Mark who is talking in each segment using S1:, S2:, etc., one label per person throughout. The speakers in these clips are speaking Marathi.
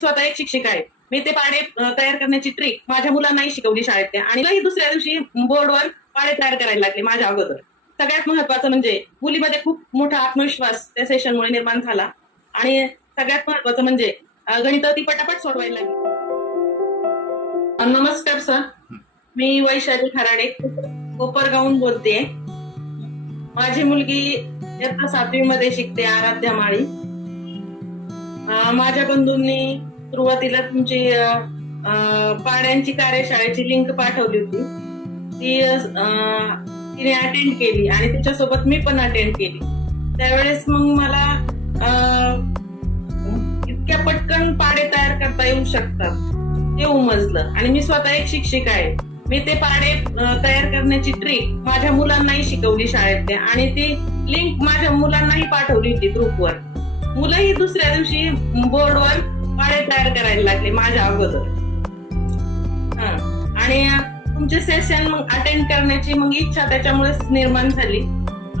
S1: स्वतः एक शिक्षिका आहे मी ते पाडे तयार करण्याची ट्रिक माझ्या मुलांनाही शिकवली शाळेत. आणि मलाही दुसऱ्या दिवशी बोर्डवर पाडे तयार करायला लागले माझ्या अगोदर. सगळ्यात महत्वाचं म्हणजे मुलीमध्ये खूप मोठा आत्मविश्वास त्या सेशनमुळे निर्माण झाला. आणि सगळ्यात महत्वाचं म्हणजे गणित ती पटापट सोडवायला लागली. नमस्कार सर. मी वैशाली खराडे कोपरगावून बोलते माझी मुलगी इयत्ता सातवी मध्ये शिकते आराध्या माळी. माझ्या बंधूंनी सुरुवातीला तुमची पाड्यांची कार्यशाळेची लिंक पाठवली होती. ती तिने अटेंड केली आणि तिच्यासोबत मी पण अटेंड केली. त्यावेळेस मग मला इतक्या पटकन पाडे तयार करता येऊ शकतात. ते उमजलं. आणि मी स्वतः एक शिक्षिका आहे. मी ते पाडे तयार करण्याची ट्रिक माझ्या मुलांनाही शिकवली शाळेत आणि ती लिंक माझ्या मुलांनाही पाठवली होती ग्रुपवर मुलंही दुसऱ्या दिवशी बोर्डवर पाडे तयार करायला लागले माझ्या अगोदर. हा. आणि तुमचे सेशन मग अटेंड करण्याची मग इच्छा त्याच्यामुळेच निर्माण झाली.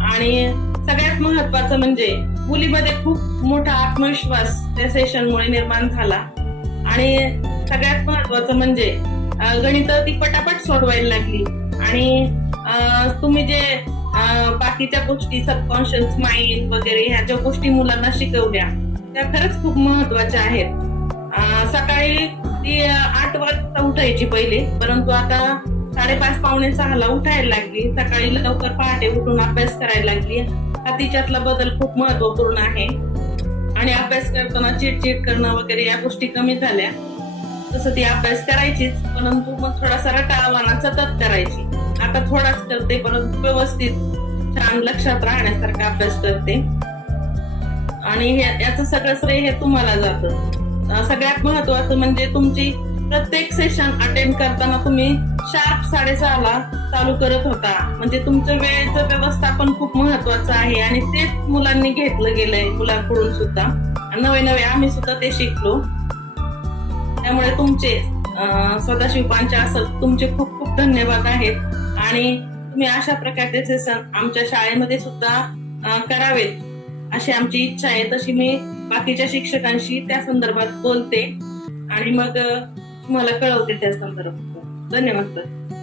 S1: आणि सगळ्यात महत्वाचं म्हणजे मुलीमध्ये खूप मोठा आत्मविश्वास त्या सेशनमुळे निर्माण झाला. आणि सगळ्यात महत्वाचं म्हणजे गणित ती पटापट सोडवायला लागली. आणि तुम्ही जे बाकीच्या गोष्टी सबकॉन्शियस माइंड वगैरे ह्या ज्या गोष्टी मुलांना शिकवल्या त्या खरंच खूप महत्त्वाच्या आहेत. सकाळी ती आठ वाजता उठायची पहिले. परंतु आता साडेपाच पावणे सहाला उठायला लागली. सकाळी लवकर पहाटे उठून अभ्यास करायला लागली. हा तिच्यातला बदल खूप महत्त्वपूर्ण आहे. आणि अभ्यास करताना चिडचिड करणं वगैरे या गोष्टी कमी झाल्या. तसं ती अभ्यास करायचीच. परंतु मग थोडासा रटाळवाना सतत करायची. आता थोडाच करते परंतु व्यवस्थित छान लक्षात राहण्यासारखा अभ्यास करते. आणि याचं सगळं श्रेय हे तुम्हाला जातं. सगळ्यात महत्वाचं म्हणजे तुमची प्रत्येक सेशन अटेंड करताना तुम्ही शार्प साडेसहाला चालू करत होता. म्हणजे तुमचं वेळेचं व्यवस्थापन खूप महत्वाचं आहे आणि तेच मुलांनी घेतलं गेलंय मुलांकडून सुद्धा. नवे नवे आम्ही सुद्धा ते शिकलो. त्यामुळे तुमचे अं, सदाशिव पांच्या असं तुमचे खूप खूप धन्यवाद आहेत. आणि तुम्ही अशा प्रकारचे सेशन आमच्या शाळेमध्ये सुद्धा करावेत अशी आमची इच्छा आहे. तशी मी बाकीच्या शिक्षकांशी त्या संदर्भात बोलते आणि मग तुम्हाला कळवते त्या संदर्भात. धन्यवाद सर.